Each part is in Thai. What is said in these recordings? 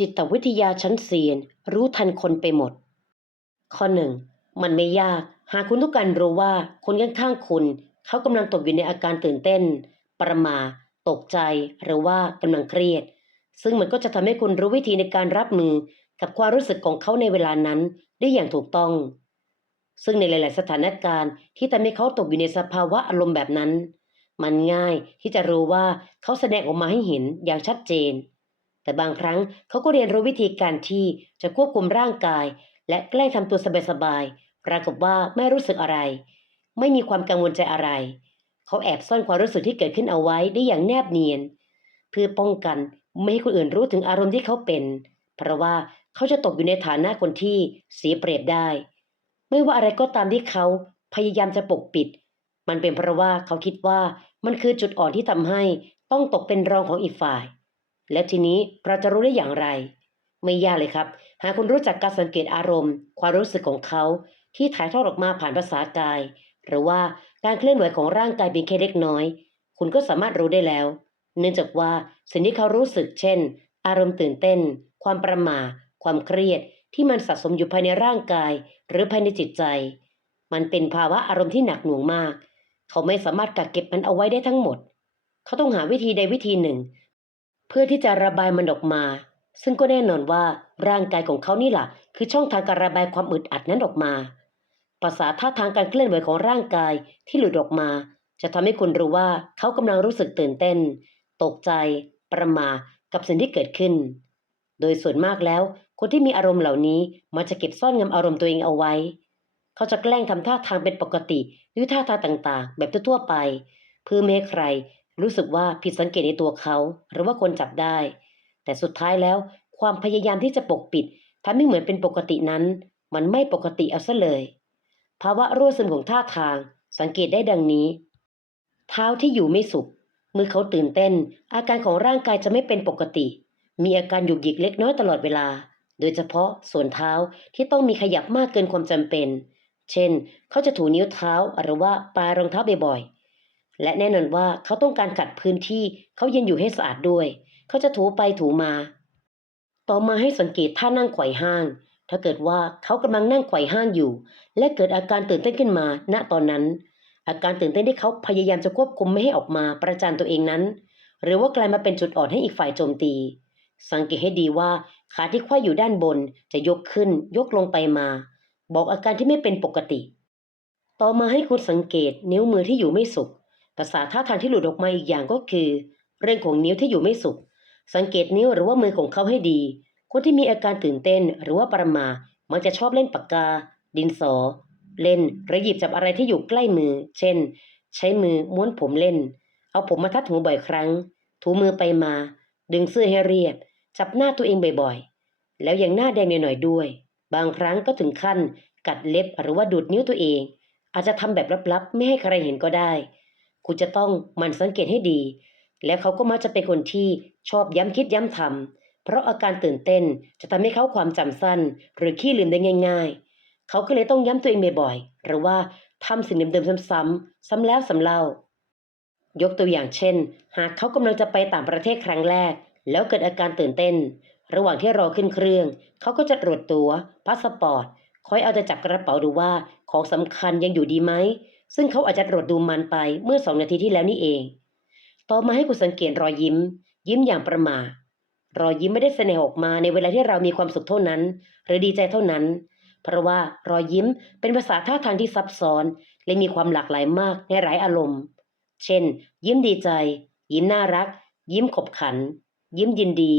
จิตวิทยาชั้นเซียน รู้ทันคนไปหมด ข้อหนึ่งมันไม่ยาก หากคุณต้องการรู้ว่าคนข้างๆคุณ เขากำลังตกอยู่ในอาการตื่นเต้น ประมา ตกใจ หรือว่ากำลังเครียด ซึ่งมันก็จะทำให้คุณรู้วิธีในการรับมือกับความรู้สึกของเขาในเวลานั้นได้อย่างถูกต้อง ซึ่งในหลาย ๆ สถานการณ์ที่ทำให้เขาตกอยู่ในสภาวะอารมณ์แบบนั้น มันง่ายที่จะรู้ว่าเขาแสดงออกมาให้เห็นอย่างชัดเจน แต่บางครั้งเขาก็เรียนรู้วิธีการที่จะควบคุมร่างกาย และแกล้งทำตัวสบายๆปรากฏว่าไม่รู้สึกอะไร ไม่มีความกังวลใจอะไร เขาแอบซ่อนความรู้สึกที่เกิดขึ้นเอาไว้ได้อย่างแนบเนียน เพื่อป้องกันไม่ให้คนอื่นรู้ถึงอารมณ์ที่เขาเป็น เพราะว่าเขาจะตกอยู่ในฐานะคนที่เสียเปรียบได้ ไม่ว่าอะไรก็ตามที่เขาพยายามจะปกปิด มันเป็นเพราะว่าเขาคิดว่ามันคือจุดอ่อนที่ทำให้ต้องตกเป็นรองของอีกฝ่าย และทีนี้เราจะรู้ได้อย่างไร ไม่ยากเลยครับ หากคุณรู้จักการสังเกตอารมณ์ ความรู้สึกของเขา ที่ถ่ายทอดออกมาผ่านภาษากาย หรือว่าการเคลื่อนไหวของร่างกายเพียงแค่เล็กน้อย คุณก็สามารถรู้ได้แล้ว เนื่องจากว่าสิ่งที่เขารู้สึกเช่น อารมณ์ตื่นเต้น ความประหม่า ความเครียด ที่มันสะสมอยู่ภายในร่างกาย หรือภายในจิตใจ มันเป็นภาวะอารมณ์ที่หนักหน่วงมาก เขาไม่สามารถกักเก็บมันเอาไว้ได้ทั้งหมด เขาต้องหาวิธีใดวิธีหนึ่ง เพื่อที่จะระบายมันออกมา ซึ่งก็แน่นอนว่าร่างกายของเขานี่แหละคือช่องทางการระบายความอึดอัดนั้นออกมา ภาษาท่าทางการเคลื่อนไหวของร่างกายที่หลุดออกมา จะทำให้คุณรู้ว่าเขากำลังรู้สึกตื่นเต้น ตกใจ ประหมากับสิ่งที่เกิดขึ้น โดยส่วนมากแล้ว คนที่มีอารมณ์เหล่านี้มันจะเก็บซ่อนงำอารมณ์ตัวเองเอาไว้ เขาจะแกล้งทำท่าทางเป็นปกติด้วยท่าทางต่างๆ แบบทั่วๆไป เพื่อไม่ให้ใคร รู้สึกว่าผิดสังเกตในตัวเขา หรือว่าคนจับได้ แต่สุดท้ายแล้วความพยายามที่จะปกปิดทำให้เหมือนเป็นปกตินั้น มันไม่ปกติเอาซะเลย ภาวะรั่วซึมของท่าทาง สังเกตได้ดังนี้ เท้าที่อยู่ไม่สุข มือเขาตื่นเต้น อาการของร่างกายจะไม่เป็นปกติ มีอาการหยุกหยิกเล็กน้อยตลอดเวลา โดยเฉพาะส่วนเท้าที่ต้องมีขยับมากเกินความจำเป็น เช่น เขาจะถูนิ้วเท้าหรือว่าปลายรองเท้าบ่อยๆ และแน่นอนว่าเขาต้องการขัดพื้นที่เขาเยืนอยู่ให้สะอาดด้วย เขาจะถูไปถูมา ต่อมาให้สังเกตท่านั่งไขว่ห้าง ถ้าเกิดว่าเขากำลังนั่งไขว่ห้างอยู่ และเกิดอาการตื่นเต้นขึ้นมา ณตอนนั้น อาการตื่นเต้นที่เขาพยายามจะควบคุมไม่ให้ออกมาประจานตัวเองนั้น หรือว่ากลายมาเป็นจุดอ่อนให้อีกฝ่ายโจมตี สังเกตให้ดีว่าขาที่ควายอยู่ด้านบนจะยกขึ้น ยกลงไปมา บอกอาการที่ไม่เป็นปกติ ต่อมาให้คุณสังเกตนิ้วมือที่อยู่ไม่สุข ภาษาท่าทางที่หลุดออกมาอีกอย่างก็คือ เรื่องของนิ้วที่อยู่ไม่สุข สังเกตนิ้วหรือว่ามือของเขาให้ดี คนที่มีอาการตื่นเต้นหรือว่าประมามักจะชอบเล่นปากกา ดินสอ เล่นหรือหยิบจับอะไรที่อยู่ใกล้มือ เช่น ใช้มือม้วนผมเล่น เอาผมมาทัดหูบ่อยครั้ง ถูมือไปมา ดึงเสื้อให้เรียบ จับหน้าตัวเองบ่อยๆ แล้วยังหน้าแดงหน่อยๆด้วย บางครั้งก็ถึงขั้น กัดเล็บหรือว่าดูดนิ้วตัวเอง อาจจะทำแบบลับๆ ไม่ให้ใครเห็นก็ได้ คุณจะต้องมันสังเกตให้ดี แล้วเขาก็มักจะเป็นคนที่ชอบย้ำคิดย้ำทำเพราะอาการตื่นเต้นจะทำให้เขาความจำสั้น หรือขี้ลืมได้ง่าย ๆ เขาก็เลยต้องย้ำตัวเองบ่อยๆหรือว่าทำสิ่งเดิมๆซ้ำๆซ้ำแล้วซ้ำเล่ายกตัวอย่างเช่น หากเขากำลังจะไปต่างประเทศครั้งแรก แล้วเกิดอาการตื่นเต้น ระหว่างที่รอขึ้นเครื่อง เขาก็จะตรวจตัว๋วพาสปอร์ตคอยเอาแต่จับกระเป๋าดูว่าของสำคัญยังอยู่ดีไหม ซึ่งเขาอาจจะตรวจดูมันไปเมื่อสองนาทีที่แล้วนี่เอง ต่อมาให้คุณสังเกตรอยยิ้ม ยิ้มอย่างประมาทรอยยิ้มไม่ได้แสดงออกมาในเวลาที่เรามีความสุขเท่านั้น หรือดีใจเท่านั้น เพราะว่ารอยยิ้มเป็นภาษาท่าทางที่ซับซ้อน และมีความหลากหลายมากในหลายอารมณ์ เช่น ยิ้มดีใจ ยิ้มน่ารัก ยิ้มขบขัน ยิ้มยินดี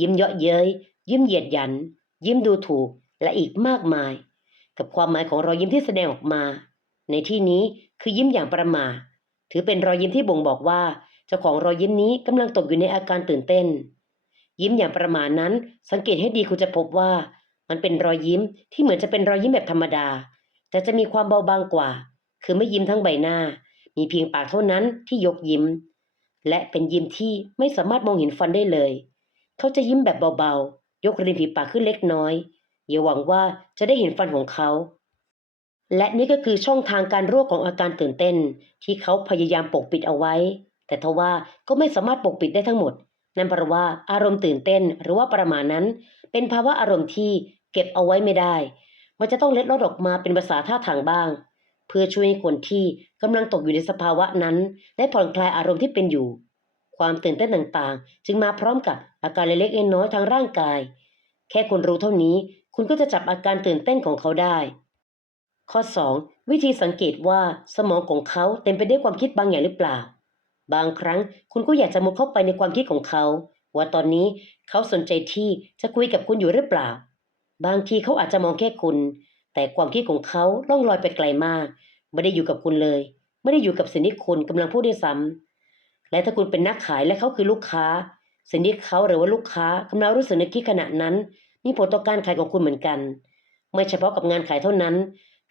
ยิ้มเยาะเย้ย ยิ้มเหยียดหยัน ยิ้มดูถูกและอีกมากมาย กับความหมายของรอยยิ้มที่แสดงออกมา ในที่นี้คือยิ้มอย่างประหมาถือเป็นรอยยิ้มที่บ่งบอกว่า เจ้าของรอยยิ้มนี้กำลังตกอยู่ในอาการตื่นเต้น ยิ้มอย่างประหมานั้นสังเกตให้ดีคุณจะพบว่า มันเป็นรอยยิ้มที่เหมือนจะเป็นรอยยิ้มแบบธรรมดา แต่จะมีความเบาบางกว่า คือไม่ยิ้มทั้งใบหน้า มีเพียงปากเท่านั้นที่ยกยิ้ม และเป็นยิ้มที่ไม่สามารถมองเห็นฟันได้เลย เขาจะยิ้มแบบเบาๆยกริมฝีปากขึ้นเล็กน้อยอย่าหวังว่าจะได้เห็นฟันของเขา และนี่ก็คือช่องทางการรั่วของอาการตื่นเต้น ที่เขาพยายามปกปิดเอาไว้ แต่ทว่าก็ไม่สามารถปกปิดได้ทั้งหมด นั่นแปลว่าอารมณ์ตื่นเต้นหรือว่าประหมานั้น เป็นภาวะอารมณ์ที่เก็บเอาไว้ไม่ได้ มันจะต้องเล็ดลอดออกมาเป็นภาษาท่าทางบ้าง เพื่อช่วยให้คนที่กำลังตกอยู่ในสภาวะนั้น ได้ผ่อนคลายอารมณ์ที่เป็นอยู่ ความตื่นเต้นต่างๆ จึงมาพร้อมกับอาการเล็กๆน้อยๆทางร่างกาย แค่คุณรู้เท่านี้ คุณก็จะจับอาการตื่นเต้นของเขาได้ ข้อ 2. วิธีสังเกตว่าสมองของเขาเต็มไปด้วยความคิดบางอย่างหรือเปล่า บางครั้งคุณก็อยากจะมุดเข้าไปในความคิดของเขา ว่าตอนนี้เขาสนใจที่จะคุยกับคุณอยู่หรือเปล่า บางทีเขาอาจจะมองแค่คุณ แต่ความคิดของเขาล่องลอยไปไกลมาก ไม่ได้อยู่กับคุณเลย ไม่ได้อยู่กับสิ่งที่คุณกำลังพูดด้วยซ้ำและถ้าคุณเป็นนักขายและเขาคือลูกค้า สิ่งที่เขาหรือว่าลูกค้ากำลังรู้สึกในคิดขณะนั้น มีผลต่อการขายของคุณเหมือนกัน ไม่เฉพาะกับงานขายเท่านั้น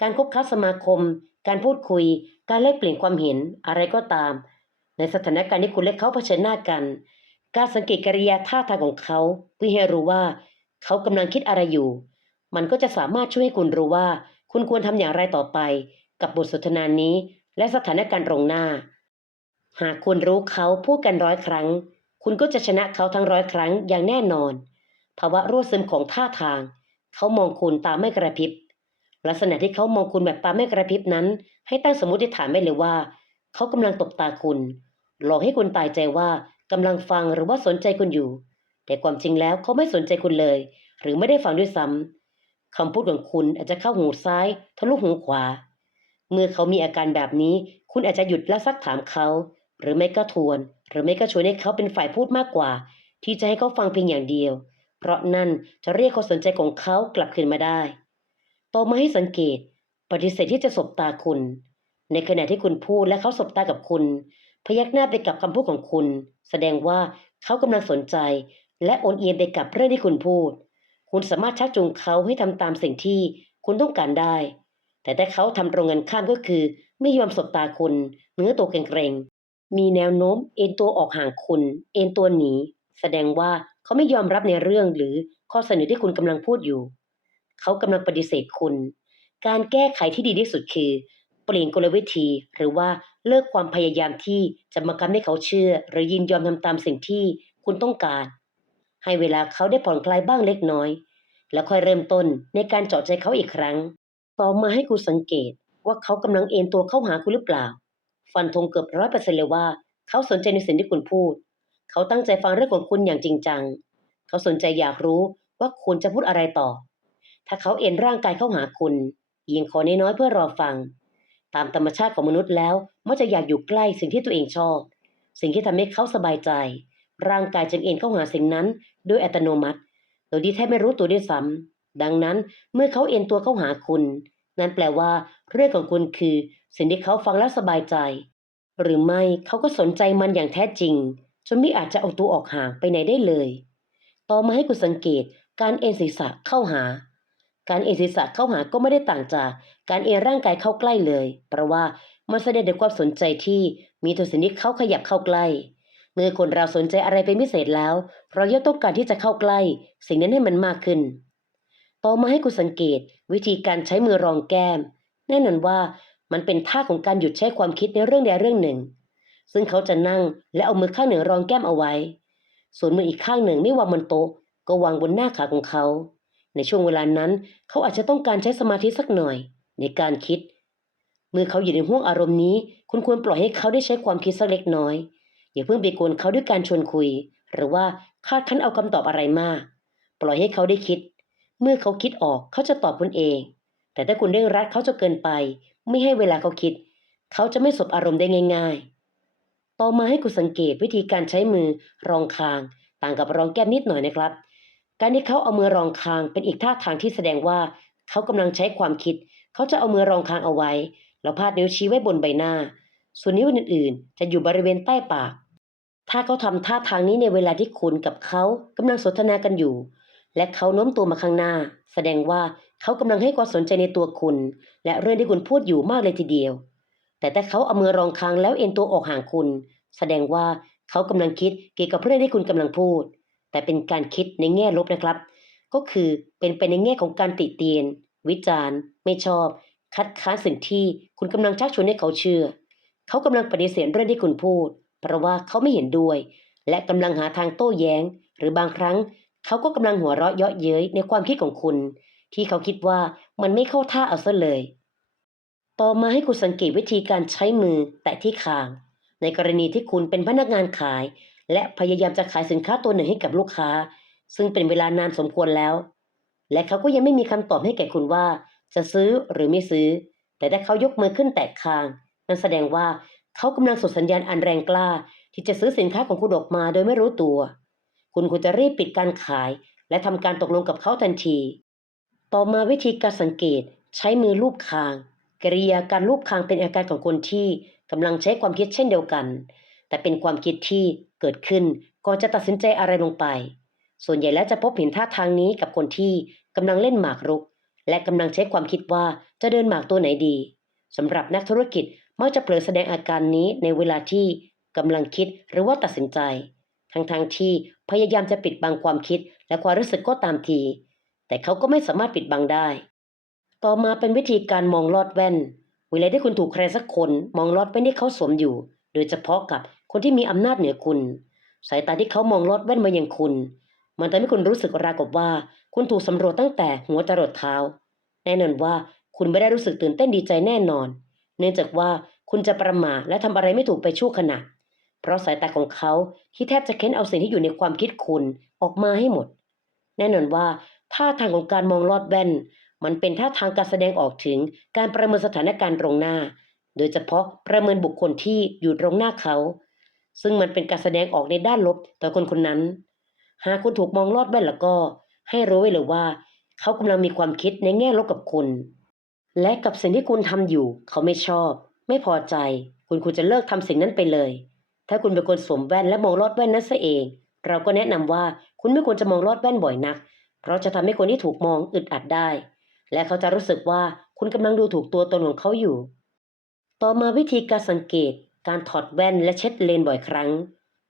การคบค้าสมาคม การพูดคุย การแลกเปลี่ยนความเห็นอะไรก็ตาม ในสถานการณ์ที่คุณและเขาเผชิญหน้ากัน การสังเกตกิริยาท่าทางของเขาเพื่อให้รู้ว่าเขากำลังคิดอะไรอยู่ มันก็จะสามารถช่วยให้คุณรู้ว่า คุณควรทำอย่างไรต่อไป กับบทสนทนานี้ และสถานการณ์ตรงหน้า หากคุณรู้เขาพูดกันร้อยครั้ง คุณก็จะชนะเขาทั้งร้อยครั้งอย่างแน่นอน ภาวะรั่วซึมของท่าทาง เขามองคุณตาไม่กระพริบ ลักษณะที่เขามองคุณแบบตาไม่กระพริบนั้น ให้ตั้งสมมติฐานไว้เลยว่า เขากำลังตบตาคุณหลอกให้คุณตายใจว่ากำลังฟังหรือว่าสนใจคุณอยู่ แต่ความจริงแล้วเขาไม่สนใจคุณเลย หรือไม่ได้ฟังด้วยซ้ำคำพูดของคุณอาจจะเข้าหูซ้ายทะลุหูขวา เมื่อเขามีอาการแบบนี้ คุณอาจจะหยุดและซักถามเขา หรือไม่ก็ทวน หรือไม่ก็ชวนให้เขาเป็นฝ่ายพูดมากกว่า ที่จะให้เขาฟังเพียงอย่างเดียว เพราะนั่นจะเรียกความสนใจของเขากลับคืนมาได้ ต่อมาให้สังเกต ปฏิเสธที่จะสบตาคุณ ในขณะที่คุณพูดและเขาสบตากับคุณ พยักหน้าไปกับคำพูดของคุณ แสดงว่าเขากำลังสนใจ และโอนเอียงไปกับเรื่องที่คุณพูด คุณสามารถชักจูงเขาให้ทำตามสิ่งที่คุณต้องการได้ แต่ถ้าเขาทำตรงกันข้ามก็คือ ไม่ยอมสบตาคุณเนื้อตัวเกรงๆมีแนวโน้มเอ็นตัวออกห่างคุณ เอ็นตัวหนีแสดงว่าเขาไม่ยอมรับในเรื่องหรือข้อเสนอที่คุณกำลังพูดอยู่ เขากำลังปฏิเสธคุณ การแก้ไขที่ดีที่สุดคือ เปลี่ยนกลวิธี หรือว่าเลิกความพยายามที่จะมาทำให้เขาเชื่อ หรือยินยอมทำตามสิ่งที่คุณต้องการ ให้เวลาเขาได้ผ่อนคลายบ้างเล็กน้อย แล้วค่อยเริ่มต้นในการเจาะใจเขาอีกครั้ง ต่อมาให้คุณสังเกตว่าเขากำลังเอ็นตัวเข้าหาคุณหรือเปล่า ฟันธงเกือบร้อยเปอร์เซ็นต์เลยว่าเขาสนใจในสิ่งที่คุณพูด เขาตั้งใจฟังเรื่องของคุณอย่างจริงจัง เขาสนใจอยากรู้ว่าคุณจะพูดอะไรต่อ ถ้าเขาเอ็นร่างกายเข้าหาคุณยิงคอน้อยๆเพื่อรอฟัง ตามธรรมชาติของมนุษย์แล้วมักจะอยากอยู่ใกล้สิ่งที่ตัวเองชอบ สิ่งที่ทำให้เขาสบายใจ ร่างกายจึงเอ็นเข้าหาสิ่งนั้นโดยอัตโนมัติ โดยที่แทบไม่รู้ตัวด้วยซ้ำดังนั้นเมื่อเขาเอ็นตัวเข้าหาคุณ นั่นแปลว่า เรื่องของคุณคือ สิ่งที่เขาฟังแล้วสบายใจ หรือไม่เขาก็สนใจมันอย่างแท้จริงจนไม่อาจจะเอาตัวออกห่างไปไหนได้เลย ต่อมาให้คุณสังเกตการเอ็นศีรษะเข้าหา การเอ็นศีรษะเข้าหาก็ไม่ได้ต่างจากการเอร่างกายเข้าใกล้เลย เพราะว่ามันแสดงถึงความสนใจที่มีตัวสนิทเขาขยับเข้าใกล้ เมื่อคนเราสนใจอะไรเป็นพิเศษแล้ว เราย่อมต้องการที่จะเข้าใกล้ สิ่งนั้นให้มันมากขึ้น ต่อมาให้คุณสังเกต วิธีการใช้มือรองแก้ม แน่นอนว่ามันเป็นท่าของการหยุดใช้ความคิดในเรื่องใดเรื่องหนึ่ง ซึ่งเขาจะนั่งและเอามือข้างหนึ่งรองแก้มเอาไว้ ส่วนมืออีกข้างหนึ่งไม่วางบนโต๊ะก็วางบนหน้าขาของเขา ในช่วงเวลานั้น เขาอาจจะต้องการใช้สมาธิสักหน่อย ในการคิด เมื่อเขาอยู่ในห่วงอารมณ์นี้ คุณควรปล่อยให้เขาได้ใช้ความคิดสักเล็กน้อย อย่าเพิ่งไปกวนเขาด้วยการชวนคุย หรือว่าคาดคั้นเอาคำตอบอะไรมาก ปล่อยให้เขาได้คิด เมื่อเขาคิดออกเขาจะตอบคุณเอง แต่ถ้าคุณเร่งรัดเขาจะเกินไป ไม่ให้เวลาเขาคิด เขาจะไม่สบอารมณ์ได้ง่าย ๆ ต่อมาให้คุณสังเกตวิธีการใช้มือรองคาง ต่างกับรองแก้มนิดหน่อยนะครับ การที่เขาเอามือรองคางเป็นอีกท่าทางที่แสดงว่า เขากำลังใช้ความคิด เขาจะเอามือรองคางเอาไว้ แล้วพาดนิ้วชี้ไว้บนใบหน้า ส่วนนิ้วอื่นๆ จะอยู่บริเวณใต้ปาก ถ้าเขาทำท่าทางนี้ในเวลาที่คุณกับเขากำลังสนทนากันอยู่ และเขาโน้มตัวมาข้างหน้า แสดงว่าเขากำลังให้ความสนใจในตัวคุณ และเรื่องที่คุณพูดอยู่มากเลยทีเดียว แต่ถ้าเขาเอามือรองคางแล้วเอ็นตัวออกห่างคุณ แสดงว่าเขากำลังคิดเกี่ยวกับเรื่องที่คุณกำลังพูด แต่เป็นการคิดในแง่ลบนะครับ ก็คือเป็นไปในแง่ของการติเตียน วิจารณ์ ไม่ชอบ คัดค้านสิ่งที่คุณกำลังชักชวนให้เขาเชื่อ เขากำลังปฏิเสธเรื่องที่คุณพูด เพราะว่าเขาไม่เห็นด้วย และกำลังหาทางโต้แย้ง หรือบางครั้ง เขาก็กำลังหัวเราะเยาะเย้ยในความคิดของคุณ ที่เขาคิดว่ามันไม่เข้าท่าเอาซะเลย ต่อมาให้คุณสังเกตวิธีการใช้มือแตะที่คาง ในกรณีที่คุณเป็นพนักงานขาย และพยายามจะขายสินค้าตัวหนึ่งให้กับลูกค้า ซึ่งเป็นเวลานานสมควรแล้ว และเขาก็ยังไม่มีคำตอบให้แก่คุณว่า จะซื้อหรือไม่ซื้อ แต่ถ้าเขายกมือขึ้นแตะคางนั่นแสดงว่าเขากำลังส่งสัญญาณอันแรงกล้า ที่จะซื้อสินค้าของคุณออกมาโดยไม่รู้ตัว คุณควรจะรีบปิดการขาย และทำการตกลงกับเขาทันที ต่อมาวิธีการสังเกตใช้มือลูบคางกริยาการลูบคางเป็นอาการของคนที่กำลังใช้ความคิดเช่นเดียวกัน แต่เป็นความคิดที่ เกิดขึ้นก่อนจะตัดสินใจอะไรลงไป ส่วนใหญ่แล้วจะพบเห็นท่าทางนี้กับคนที่กำลังเล่นหมากรุก และกำลังใช้ความคิดว่าจะเดินหมากตัวไหนดีสำหรับนักธุรกิจมักจะเผลอแสดงอาการนี้ในเวลาที่กำลังคิดหรือว่าตัดสินใจ ทั้งๆทที่พยายามจะปิดบังความคิดและความรู้สึกก็ตามที แต่เขาก็ไม่สามารถปิดบังได้ ต่อมาเป็นวิธีการมองลอดแว่น เวลาที่คุณถูกใครสักคนมองลอดแว่นที่เขาสวมอยู่ โดยเฉพาะกับ คนที่มีอำนาจเหนือคุณ สายตาที่เขามองลอดแว่นมายังคุณ มันทำให้คุณรู้สึกราวกับว่า คุณถูกสำรวจตั้งแต่หัวจรดเท้า แน่นอนว่าคุณไม่ได้รู้สึกตื่นเต้นดีใจแน่นอน เนื่องจากว่าคุณจะประมาทและทำอะไรไม่ถูกไปชั่วขณะ เพราะสายตาของเขาที่แทบจะเค้นเอาสิ่งที่อยู่ในความคิดคุณออกมาให้หมด แน่นอนว่าท่าทางของการมองลอดแว่น มันเป็นท่าทางการแสดงออกถึงการประเมินสถานการณ์ตรงหน้า โดยเฉพาะประเมินบุคคลที่อยู่ตรงหน้าเขา ซึ่งมันเป็นการแสดงออกในด้านลบต่อคนคนนั้น หากคุณถูกมองลอดแว่นแล้วก็ ให้รู้ไว้เลยว่า เขากำลังมีความคิดในแง่ลบกับคุณ และกับสิ่งที่คุณทำอยู่ เขาไม่ชอบ ไม่พอใจ คุณควรจะเลิกทำสิ่งนั้นไปเลย ถ้าคุณเป็นคนสวมแว่นและมองลอดแว่นนั้นซะเอง เราก็แนะนำว่าคุณไม่ควรจะมองลอดแว่นบ่อยนัก เพราะจะทำให้คนที่ถูกมองอึดอัดได้ และเขาจะรู้สึกว่าคุณกำลังดูถูกตัวตนของเขาอยู่ ต่อมาวิธีการสังเกต การถอดแว่นและเช็ดเลนบ่อยครั้ง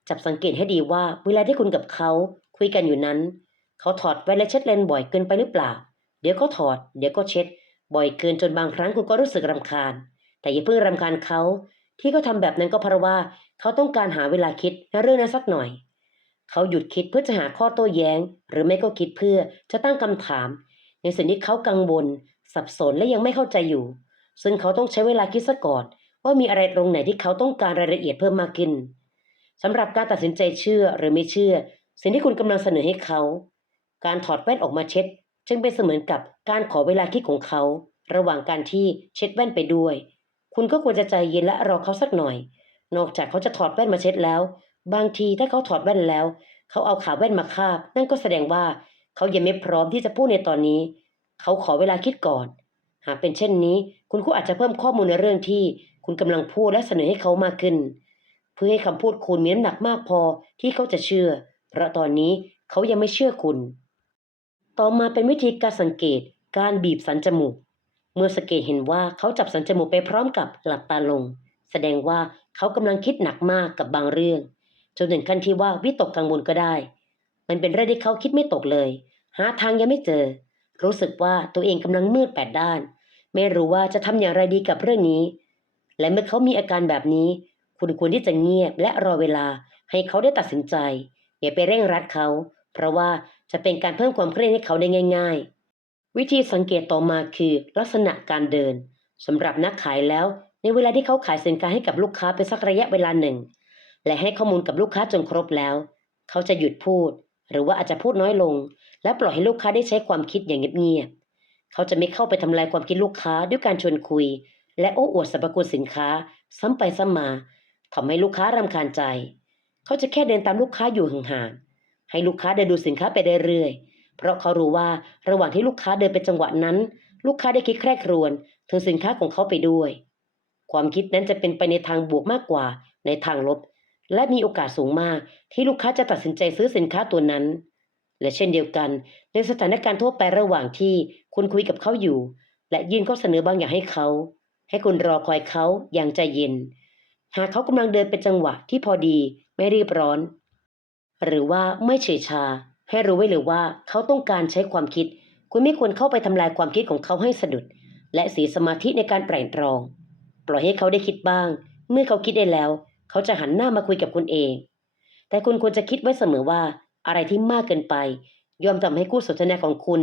จับสังเกตให้ดีว่าเวลาที่คุณกับเขาคุยกันอยู่นั้น เขาถอดแว่นและเช็ดเลนบ่อยเกินไปหรือเปล่า เดี๋ยวก็ถอด เดี๋ยวก็เช็ด บ่อยเกินจนบางครั้งคุณก็รู้สึกรำคาญ แต่อย่าเพิ่งรำคาญเขาที่เขาทำแบบนั้นก็เพราะว่าเขาต้องการหาเวลาคิดในเรื่องนั้นสักหน่อย เขาหยุดคิดเพื่อจะหาข้อโต้แย้ง หรือไม่ก็คิดเพื่อจะตั้งคำถาม ในสิ่งที่เขากังวลสับสนและยังไม่เข้าใจอยู่ ซึ่งเขาต้องใช้เวลาคิดซะก่อน ว่ามีอะไรตรงไหนที่เขาต้องการรายละเอียดเพิ่มมากขึ้นสำหรับการตัดสินใจเชื่อหรือไม่เชื่อ สิ่งที่คุณกำลังเสนอให้เขา การถอดแว่นออกมาเช็ด จึงเป็นเสมือนกับการขอเวลาคิดของเขา ระหว่างการที่เช็ดแว่นไปด้วย คุณก็ควรจะใจเย็นและรอเขาสักหน่อย นอกจากเขาจะถอดแว่นมาเช็ดแล้ว บางทีถ้าเขาถอดแว่นแล้ว เขาเอาขาแว่นมาคาบ นั่นก็แสดงว่าเขายังไม่พร้อมที่จะพูดในตอนนี้ เขาขอเวลาคิดก่อน หากเป็นเช่นนี้ คุณก็อาจจะเพิ่มข้อมูลในเรื่องที่ คุณกำลังพูดและเสนอให้เขามากขึ้น เพื่อให้คำพูดคุณมีน้ำหนักมากพอที่เขาจะเชื่อ เพราะตอนนี้เขายังไม่เชื่อคุณ ต่อมาเป็นวิธีการสังเกตการบีบสันจมูก เมื่อสังเกตเห็นว่าเขาจับสันจมูกไปพร้อมกับหลับตาลง แสดงว่าเขากำลังคิดหนักมากกับบางเรื่อง จนถึงขั้นที่ว่าวิตกกังวลก็ได้ มันเป็นเรื่องที่เขาคิดไม่ตกเลย หาทางยังไม่เจอ รู้สึกว่าตัวเองกำลังมืดแปดด้าน ไม่รู้ว่าจะทำอย่างไรดีกับเรื่องนี้ และเมื่อเขามีอาการแบบนี้ คุณควรที่จะเงียบและรอเวลาให้เขาได้ตัดสินใจ อย่าไปเร่งรัดเขา เพราะว่าจะเป็นการเพิ่มความเครียดให้เขาได้ง่าย ๆ วิธีสังเกตต่อมาคือลักษณะการเดินสำหรับนักขายแล้ว ในเวลาที่เขาขายสินค้าให้กับลูกค้าไปสักระยะเวลาหนึ่ง และให้ข้อมูลกับลูกค้าจนครบแล้ว เขาจะหยุดพูด หรือว่าอาจจะพูดน้อยลง และปล่อยให้ลูกค้าได้ใช้ความคิดอย่างเงียบๆเขาจะไม่เข้าไปทำลายความคิดลูกค้าด้วยการชวนคุย และโอ้อวดสรรพคุณสินค้า ซ้ำไปซ้ำมาทำให้ลูกค้ารำคาญใจ เขาจะแค่เดินตามลูกค้าอยู่ห่างๆให้ลูกค้าเดินดูสินค้าไปเรื่อยๆเพราะเขารู้ว่าระหว่างที่ลูกค้าเดินเป็นจังหวะนั้น ลูกค้าได้คิดแคร่ครวญถึงสินค้าของเขาไปด้วย ความคิดนั้นจะเป็นไปในทางบวกมากกว่าในทางลบ และมีโอกาสสูงมากที่ลูกค้าจะตัดสินใจซื้อสินค้าตัวนั้น และเช่นเดียวกัน ในสถานการณ์ทั่วไประหว่างที่คุณคุยกับเขาอยู่ และยื่นข้อเสนอบางอย่างให้เขา ให้คุณรอคอยเขาอย่างใจเย็น หากเขากำลังเดินเป็นจังหวะที่พอดีไม่รีบร้อน หรือว่าไม่เฉยชา ให้รู้ไว้เลยว่าเขาต้องการใช้ความคิด คุณไม่ควรเข้าไปทำลายความคิดของเขาให้สะดุด และเสียสมาธิในการไตร่ตรอง ปล่อยให้เขาได้คิดบ้าง เมื่อเขาคิดได้แล้ว เขาจะหันหน้ามาคุยกับคุณเองแแต่คุณควรจะคิดไว้เสมอว่าอะไรที่มากเกินไป ย่อมทำให้คู่สนทนาของคุณ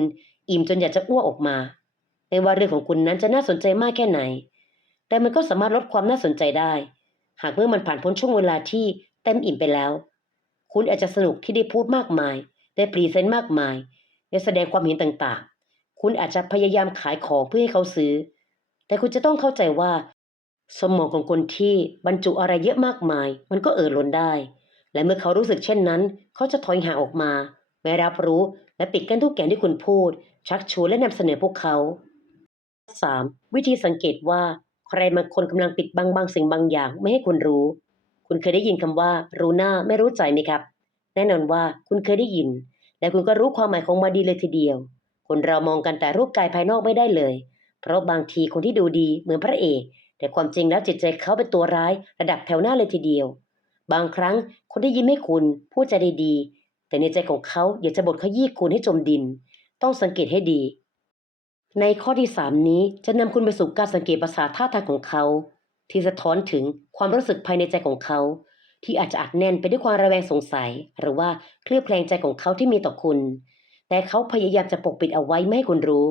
อิ่มจนอยากจะอ้วกออกมาไม่ว่าเรื่องของคุณนั้นจะน่าสนใจมากแค่ไหน แต่มันก็สามารถลดความน่าสนใจได้ หากเมื่อมันผ่านพ้นช่วงเวลาที่เต็มอิ่มไปแล้ว คุณอาจจะสนุกที่ได้พูดมากมาย ได้พรีเซนต์มากมาย ได้แสดงความเห็นต่างๆ คุณอาจจะพยายามขายของเพื่อให้เขาซื้อ แต่คุณจะต้องเข้าใจว่า สมองของคนที่บรรจุอะไรเยอะมากมาย มันก็เอ่อล้นได้ และเมื่อเขารู้สึกเช่นนั้น เขาจะถอยห่างออกมาไม่รับรู้และปิดกั้นทุกอย่ที่คุณพูด ชักชวนและนำเสนอพวกเขา 3. วิธีสังเกตว่า ใครบางคนกำลังปิดบังบางสิ่งบางอย่างไม่ให้คุณรู้ คุณเคยได้ยินคำว่า รู้หน้าไม่รู้ใจไหมครับ แน่นอนว่าคุณเคยได้ยิน และคุณก็รู้ความหมายของมันดีเลยทีเดียว คนเรามองกันแต่รูปกายภายนอกไม่ได้เลย เพราะบางทีคนที่ดูดีเหมือนพระเอก แต่ความจริงแล้วจิตใจเขาเป็นตัวร้ายระดับแถวหน้าเลยทีเดียว บางครั้งคนที่ยิ้มให้คุณพูดจาดีๆแต่ในใจของเขาอยากจะบดขยี้คุณให้จมดิน ต้องสังเกตให้ดี ในข้อที่ 3 นี้จะนำคุณไปสู่การสังเกตภาษาท่าทางของเขา ที่สะท้อนถึงความรู้สึกภายในใจของเขา ที่อาจจะอัดแน่นไปด้วยความระแวงสงสัย หรือว่าเคลือบแคลงใจของเขาที่มีต่อคุณ แต่เขาพยายามจะปกปิดเอาไว้ไม่ให้คุณรู้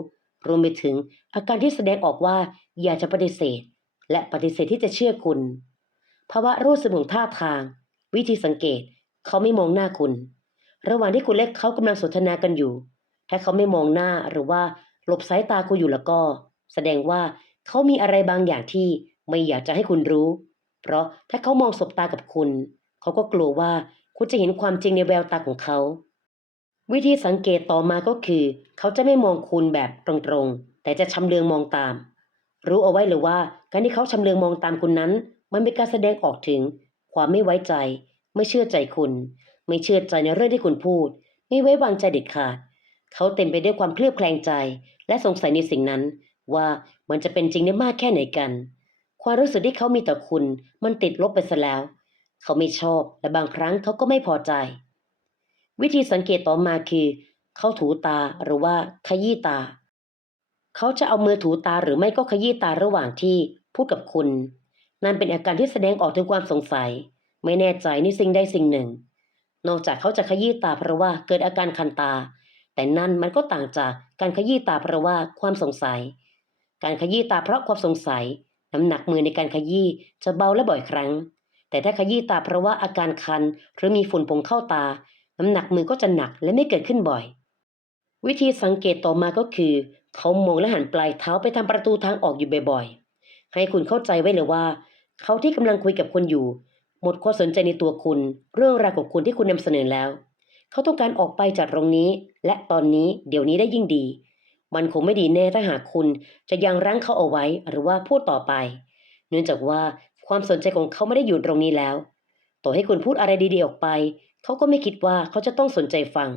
รวมไปถึงอาการที่แสดงออกว่าอยากจะปฏิเสธ และปฏิเสธที่จะเชื่อคุณภาวะรู้สึกของท่าทาง วิธีสังเกต เขาไม่มองหน้าคุณ ระหว่างที่คุณและเขากำลังสนทนากันอยู่ ถ้าเขาไม่มองหน้าหรือว่า หลบสายตาคุณอยู่แล้วก็ แสดงว่าเขามีอะไรบางอย่างที่ไม่อยากจะให้คุณรู้ เพราะถ้าเขามองสบตากับคุณ เขาก็กลัวว่าคุณจะเห็นความจริงในแววตาของเขา วิธีสังเกตต่อมาก็คือ เขาจะไม่มองคุณแบบตรงๆ แต่จะชำเลืองมองตาม รู้เอาไว้เลยว่า การที่เขาชำเลืองมองตามคุณนั้น มันเป็นการแสดงออกถึง ความไม่ไว้ใจ ไม่เชื่อใจคุณ ไม่เชื่อใจในเรื่องที่คุณพูด ไม่ไว้วางใจเด็ดขาด เขาเต็มไปด้วยความเคลือบแคลงใจ และสงสัยในสิ่งนั้น ว่ามันจะเป็นจริงได้มากแค่ไหนกัน ความรู้สึกที่เขามีต่อคุณมันติดลบไปซะแล้ว เขาไม่ชอบและบางครั้งเขาก็ไม่พอใจ วิธีสังเกตต่อมาคือ เขาถูตาหรือว่าขยี้ตา เขาจะเอามือถูตาหรือไม่ก็ขยี้ตาระหว่างที่พูดกับคุณ นั่นเป็นอาการที่แสดงออกถึงความสงสัย ไม่แน่ใจในสิ่งใดสิ่งหนึ่ง นอกจากเขาจะขยี้ตาเพราะว่าเกิดอาการคันตา แต่นั่นมันก็ต่างจากการขยี้ตาเพราะว่าความสงสัย การขยี้ตาเพราะความสงสัย น้ำหนักมือในการขยี้จะเบาและบ่อยครั้ง แต่ถ้าขยี้ตาเพราะว่าอาการคันหรือมีฝุ่นผงเข้าตา น้ำหนักมือก็จะหนักและไม่เกิดขึ้นบ่อย วิธีสังเกตต่อมาก็คือ เขามองและหันปลายเท้าไปทางประตูทางออกอยู่บ่อยๆ ให้คุณเข้าใจไว้เลยว่า เขาที่กำลังคุยกับคุณอยู่ หมดความสนใจในตัวคุณ เรื่องราวของคุณที่คุณนำเสนอแล้ว เขาต้องการออกไปจากตรงนี้ และตอนนี้เดี๋ยวนี้ได้ยิ่งดี มันคงไม่ดีแน่ถ้าหากคุณจะยังรั้งเขาเอาไว้หรือว่าพูดต่อไป เนื่องจากว่าความสนใจของเขาไม่ได้อยู่ตรงนี้แล้ว ต่อให้คุณพูดอะไรดีๆออกไป เขาก็ไม่คิดว่าเขาจะต้องสนใจฟัง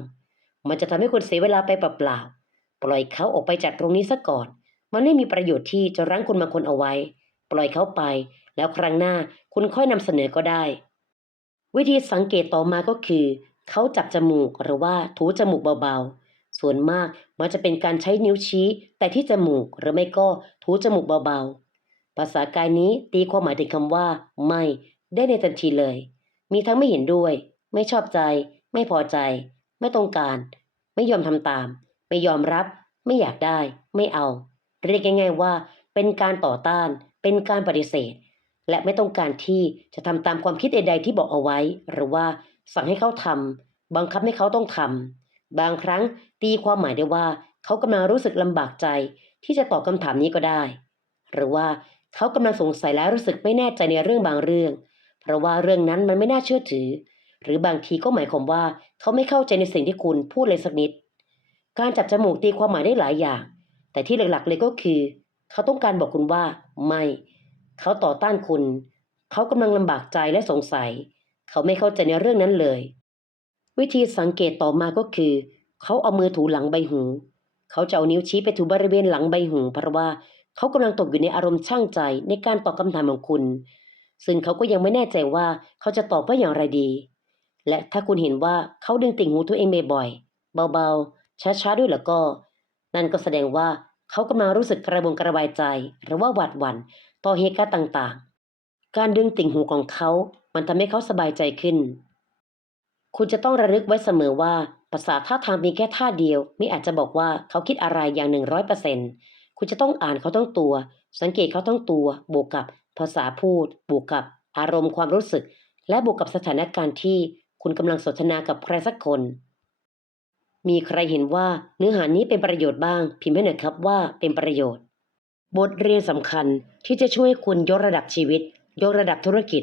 มันจะทำให้คุณเสียเวลาไปเปล่าๆปล่อยเขาออกไปจากตรงนี้ซะก่อน มันไม่มีประโยชน์ที่จะรั้งคุณบางคนเอาไว้ ปล่อยเขาไป แล้วครั้งหน้าคุณค่อยนำเสนอก็ได้ วิธีสังเกตต่อมาก็คือ เขาจับจมูกหรือว่าถูจมูกเบาๆ ส่วนมากมันจะเป็นการใช้นิ้วชี้ แต่ที่จมูกหรือไม่ก็ถูจมูกเบาๆ ภาษากายนี้ตีความหมายถึงคำว่า ไม่ได้ในทันทีเลย มีทั้งไม่เห็นด้วย ไม่ชอบใจ ไม่พอใจ ไม่ต้องการ ไม่ยอมทำตาม ไม่ยอมรับ ไม่อยากได้ ไม่เอา เรียกง่ายๆว่า เป็นการต่อต้าน เป็นการปฏิเสธ และไม่ต้องการที่จะทำตามความคิดใดๆที่บอกเอาไว้ หรือว่า สั่งให้เขาทำบังคับให้เขาต้องทำบางครั้งตีความหมายได้ว่าเขากำลังรู้สึกลำบากใจ ที่จะตอบคำถามนี้ก็ได้ หรือว่าเขากำลังสงสัยและรู้สึกไม่แน่ใจในเรื่องบางเรื่อง เพราะว่าเรื่องนั้นมันไม่น่าเชื่อถือ หรือบางทีก็หมายความว่าเขาไม่เข้าใจในสิ่งที่คุณพูดเลยสักนิด การจับจมูกตีความหมายได้หลายอย่าง แต่ที่หลักๆเลยก็คือ เขาต้องการบอกคุณว่า ไม่ เขาต่อต้านคุณ เขากำลังลำบากใจและสงสัย เขาไม่เข้าใจในเรื่องนั้นเลย วิธีสังเกตต่อมาก็คือ เขาเอามือถูหลังใบหู เขาจะเอานิ้วชี้ไปถูบริเวณหลังใบหูเพราะว่าเขากำลังตกอยู่ในอารมณ์ช่างใจในการตอบคำถามของคุณ ซึ่งเขาก็ยังไม่แน่ใจว่าเขาจะตอบว่าอย่างไรดี และถ้าคุณเห็นว่าเขาดึงติ่งหูตัวเองบ่อยๆเบาๆ ช้าๆด้วยแล้วก็ นั่นก็แสดงว่าเขากำลังรู้สึกกระวนกระวายใจ หรือว่าหวาดหวั่นต่อเหตุการณ์ต่างๆ การดึงติ่งหูของเขา มันทำให้เขาสบายใจขึ้น คุณจะต้องระลึกไว้เสมอว่า ภาษาท่าทางมีแค่ท่าเดียว ไม่อาจจะบอกว่าเขาคิดอะไรอย่างหนึ่งร้อยเปอร์เซ็นต์คุณจะต้องอ่านเขาทั้งตัว สังเกตเขาทั้งตัว บวกกับภาษาพูด บวกกับอารมณ์ความรู้สึก และบวกกับสถานการณ์ที่คุณกำลังสนทนากับใครสักคน มีใครเห็นว่าเนื้อหานี้เป็นประโยชน์บ้าง พิมพ์ให้หน่อยครับว่าเป็นประโยชน์ บทเรียนสำคัญที่จะช่วยคุณยกระดับชีวิต ยกระดับธุรกิจ